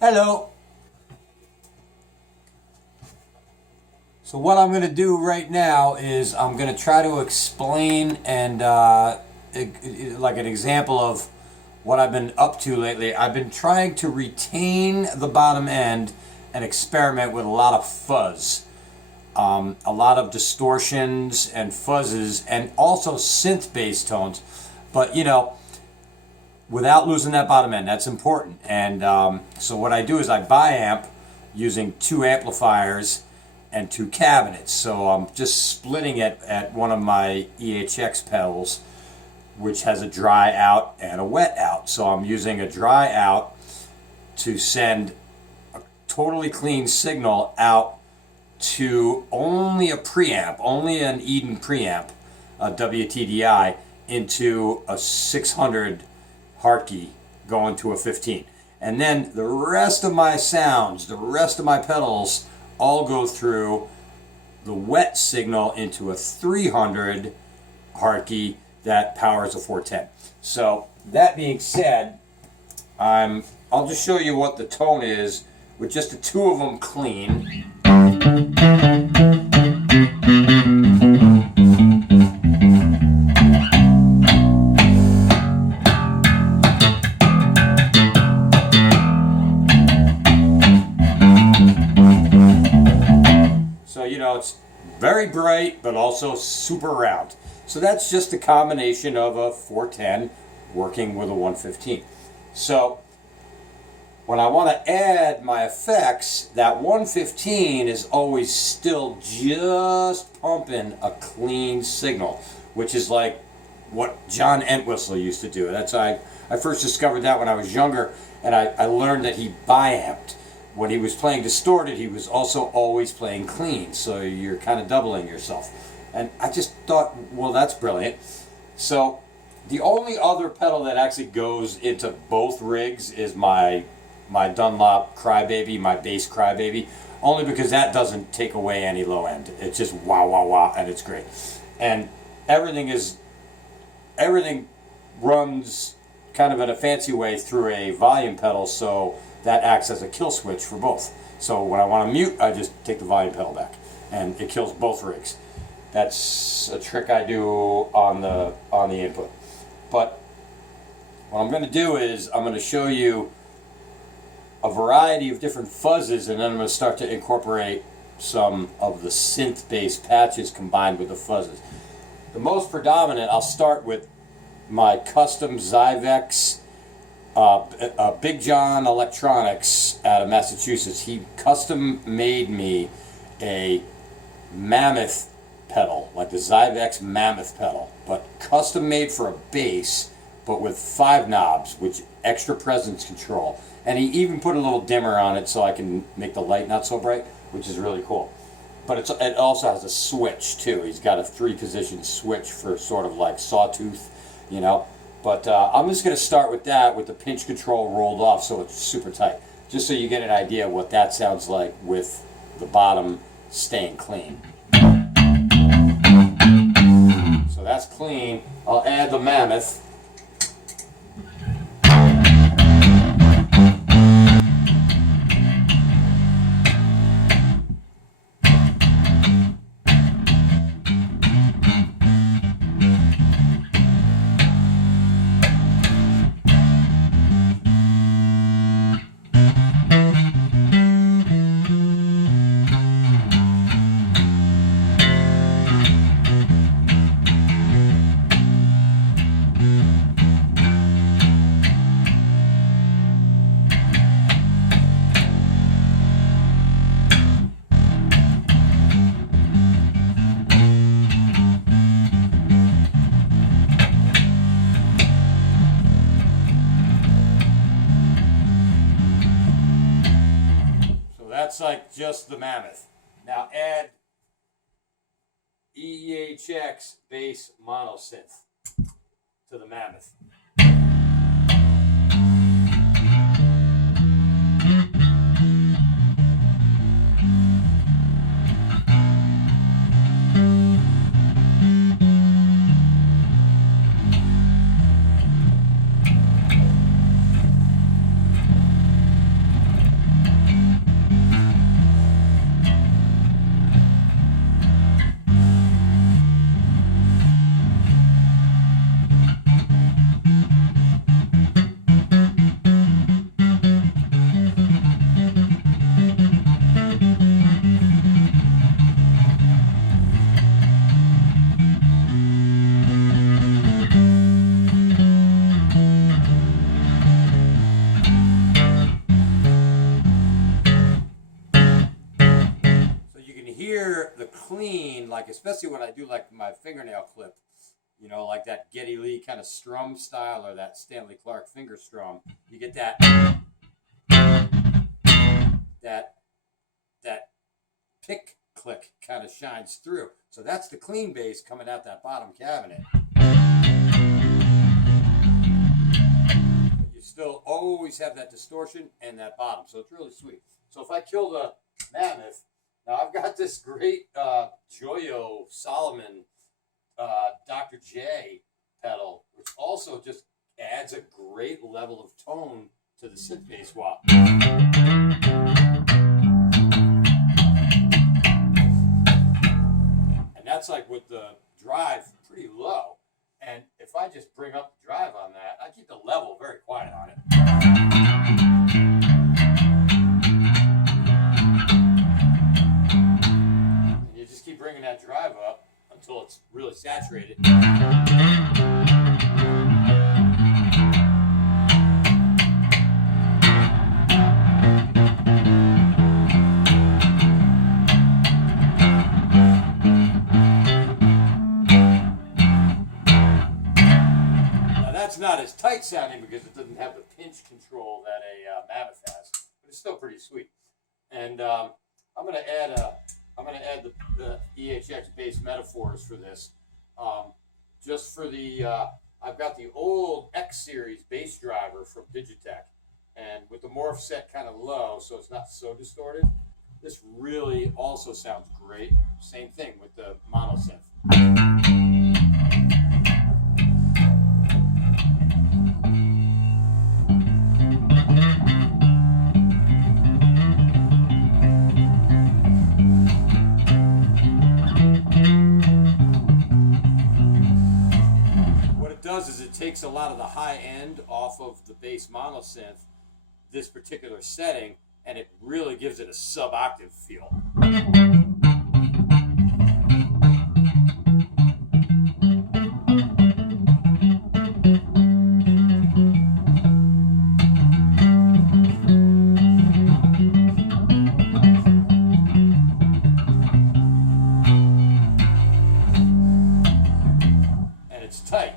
Hello. So what I'm going to do right now is I'm going to try to explain and like an example of what I've been up to lately. I've been trying to retain the bottom end and experiment with a lot of fuzz. A lot of distortions and fuzzes and also synth bass tones. But without losing that bottom end. That's important. And so what I do is I bi-amp using 2 amplifiers and 2 cabinets. So I'm just splitting it at one of my EHX pedals, which has a dry out and a wet out. So I'm using a dry out to send a totally clean signal out to only a preamp, only an Eden preamp, a WTDI, into a 600 Hartke going to a 15. And then the rest of my sounds, the rest of my pedals all go through the wet signal into a 300 Hartke that powers a 410. So that being said, I'll just show you what the tone is with just the 2 of them clean. It's very bright, but also super round. So that's just a combination of a 410 working with a 115. So when I want to add my effects, that 115 is always still just pumping a clean signal, which is like what John Entwistle used to do. That's I first discovered that when I was younger, and I learned that he bi-amped. When he was playing distorted, he was also always playing clean, so you're kind of doubling yourself. And I just thought, well, that's brilliant. So the only other pedal that actually goes into both rigs is my Dunlop Crybaby, my bass Crybaby, only because that doesn't take away any low end. It's just wah, wah, wah, and it's great. And everything runs kind of in a fancy way through a volume pedal, so that acts as a kill switch for both. So when I want to mute, I just take the volume pedal back, and it kills both rigs. That's a trick I do on the input. But what I'm going to do is I'm going to show you a variety of different fuzzes, and then I'm going to start to incorporate some of the synth-based patches combined with the fuzzes. The most predominant, I'll start with my custom Zyvex Big John Electronics out of Massachusetts. He custom made me a Mammoth pedal, like the Zyvex Mammoth pedal, but custom made for a bass, but with 5 knobs, which extra presence control. And he even put a little dimmer on it so I can make the light not so bright, which is really cool. But it also has a switch too. He's got a 3-position switch for sort of like sawtooth, But I'm just going to start with that with the pinch control rolled off so it's super tight. Just so you get an idea of what that sounds like with the bottom staying clean. So that's clean. I'll add the Mammoth. That's like just the Mammoth. Now add EHX bass mono synth to the Mammoth. clean, like especially when I do like my fingernail clip, you know, like that Geddy Lee kind of strum style or that Stanley Clark finger strum, you get that pick click kind of shines through. So that's the clean bass coming out that bottom cabinet. But you still always have that distortion and that bottom, so it's really sweet. So if I kill the Mammoth, now I've got this great Joyo Solomon Dr. J pedal, which also just adds a great level of tone to the synth bass wah. And that's like with the drive pretty low. And if I just bring up the drive on that, I keep the level very quiet on it. And you just keep bringing that drive up until it's really saturated. That's not as tight sounding because it doesn't have the pinch control that a Mammoth has, but it's still pretty sweet. And I'm gonna add the EHX bass metaphors for this. Just for the I've got the old X series bass driver from Digitech, and with the morph set kind of low, so it's not so distorted. This really also sounds great. Same thing with the mono synth. Is it takes a lot of the high end off of the bass mono synth, this particular setting, and it really gives it a sub-octave feel. And it's tight.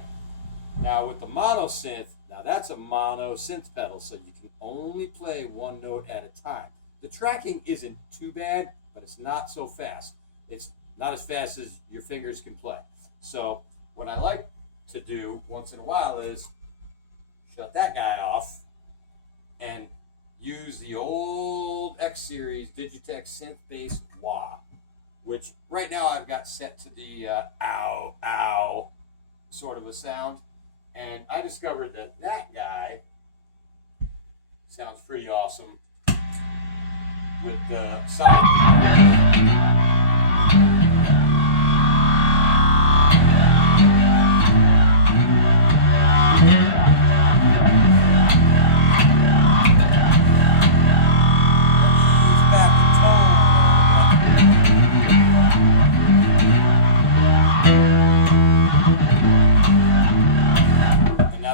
Now with the mono synth, now that's a mono synth pedal, so you can only play one note at a time. The tracking isn't too bad, but it's not so fast. It's not as fast as your fingers can play. So what I like to do once in a while is shut that guy off and use the old X series Digitech synth bass wah, which right now I've got set to the ow, ow sort of a sound. And I discovered that guy sounds pretty awesome with the sound.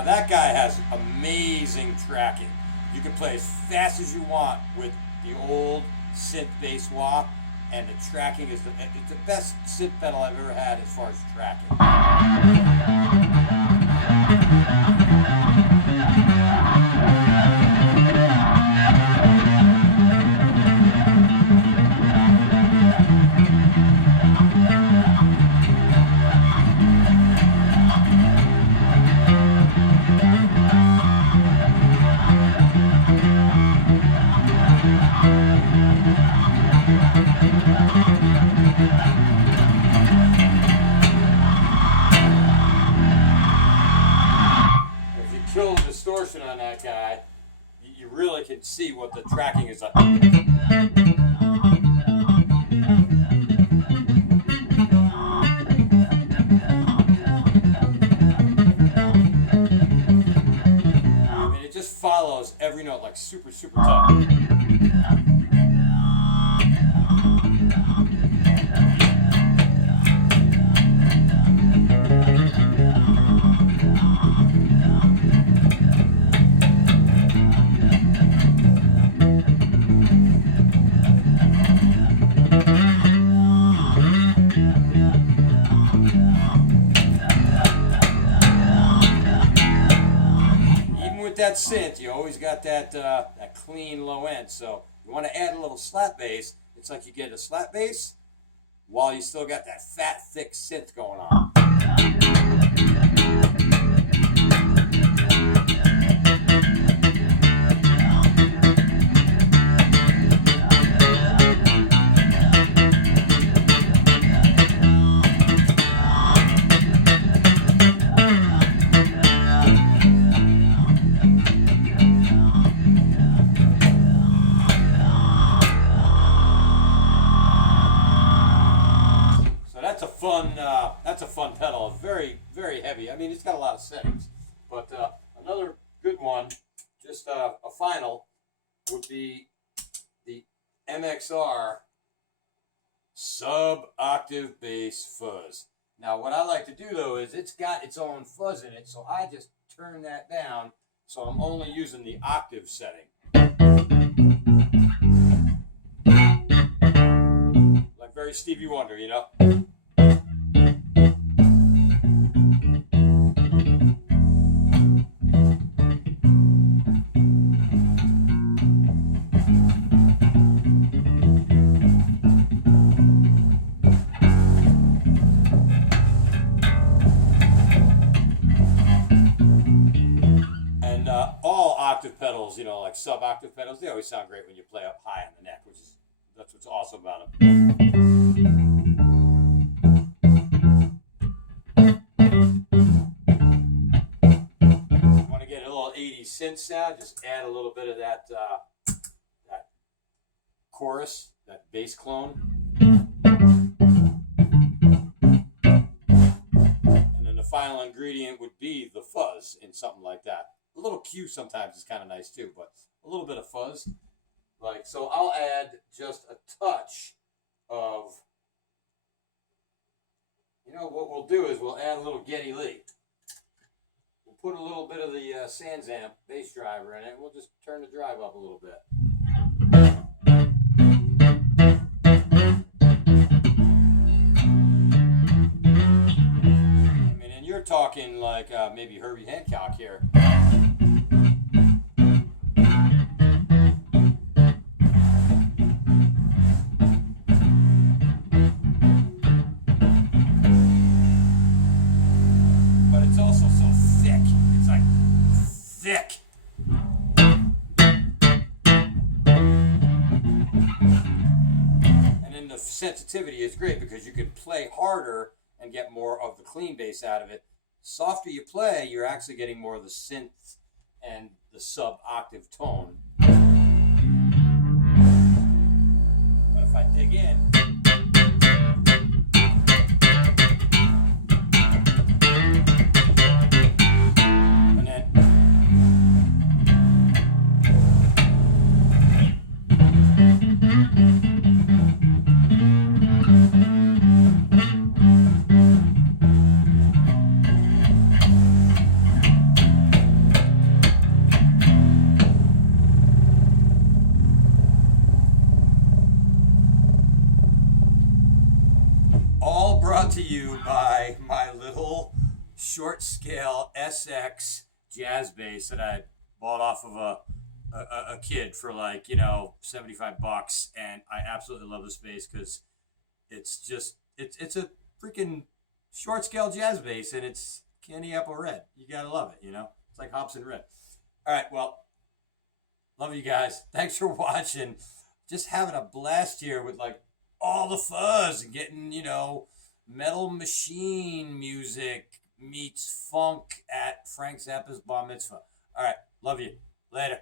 That guy has amazing tracking. You can play as fast as you want with the old synth bass wah, and the tracking is it's the best synth pedal I've ever had as far as tracking. Distortion on that guy, you really can see what the tracking is like. I mean, it just follows every note like super, super tight. that synth, you always got that that clean low end. So you want to add a little slap bass. It's like you get a slap bass while you still got that fat, thick synth going on. That's a fun pedal. Very, very heavy. I mean, it's got a lot of settings. But another good one, just a final, would be the MXR sub-octave bass fuzz. Now, what I like to do, though, is it's got its own fuzz in it, so I just turn that down, so I'm only using the octave setting. Like very Stevie Wonder, you know? All octave pedals, you know, like sub-octave pedals, they always sound great when you play up high on the neck, that's what's awesome about them. You want to get a little 80s synth sound, just add a little bit of that that chorus, that bass clone. And then the final ingredient would be the fuzz in something like that. A little Q sometimes is kind of nice too, but a little bit of fuzz. Like, so I'll add just a touch of, you know, what we'll do is we'll add a little Geddy Lee. We'll put a little bit of the Sans Amp bass driver in it, and we'll just turn the drive up a little bit. I mean, and you're talking like maybe Herbie Hancock here. Thick. And then the sensitivity is great because you can play harder and get more of the clean bass out of it. Softer you play, you're actually getting more of the synth and the sub-octave tone. But if I dig in, brought to you by my little short scale SX jazz bass that I bought off of a kid for like, you know, $75, and I absolutely love this bass because it's just it's a freaking short scale jazz bass, and it's candy apple red. You gotta love it, you know. It's like Hobson red. All right, well, love you guys. Thanks for watching. Just having a blast here with like all the fuzz and getting, you know, Metal Machine music meets funk at Frank Zappa's bar mitzvah. All right, love you. Later.